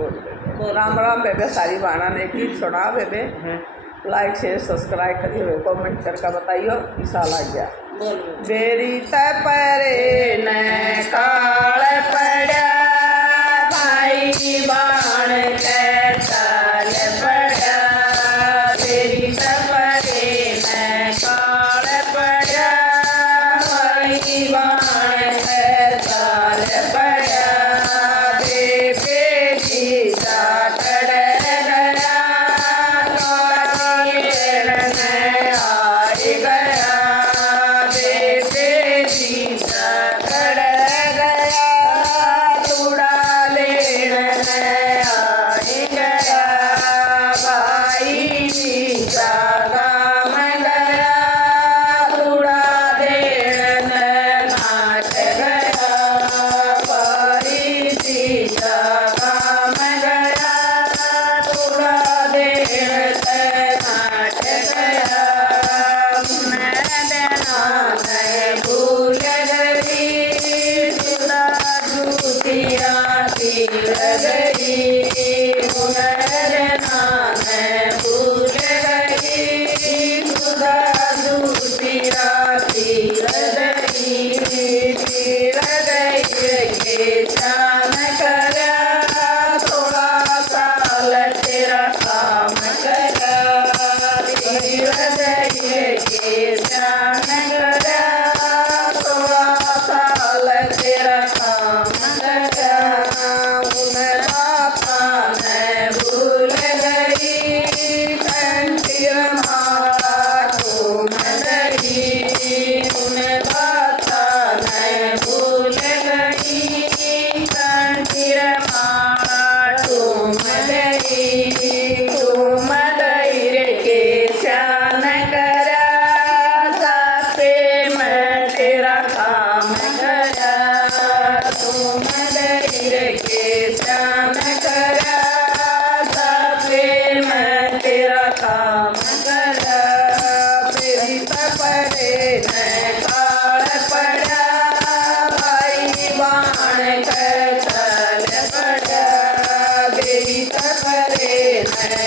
राम राम बेबे। सारी बाणा ने की सुना बेबे। लाइक शेयर सब्सक्राइब करिए, कमेंट करके बताइयो ईसा लग गया। बेरी तपरे ने काल पड़ा भाई बाण के चाल पड़ा। बेरी तपरे ने काल पड़ा भाई बाण के चाल पड़ा। बेबे जी जाकर गया आई गया। बेबे जी जाकर गया चूड़ा लेने आई गया। भाई जी जागा में गया चूड़ा लेने नाच गया। भाई जी जागा में गया चूड़ा लेने नाच गया। मैं देना नहीं भूल गई चूड़ा दूतिया तीर गई। मैं देना नहीं भूल गई चूड़ा दूतिया तीर गई। तीर गई के जान करा थोड़ा साल तेरा काम करा। तीर गई के जान करा थोड़ा साल तेरा काम करा। उन बापा ने भूल गई कंठीर मारा तुम गई। उन बापा ने भूल गई कंठीर मारा तुम गई। तुम गई रे के जान करा साथे मैं तेरा काम करा। तुम गई रे के जान करा साथे मैं तेरा काम करा। बेरी तपरे ने काल पड़ा भाई बाण के चाल पड़ा। बेरी तपरे ने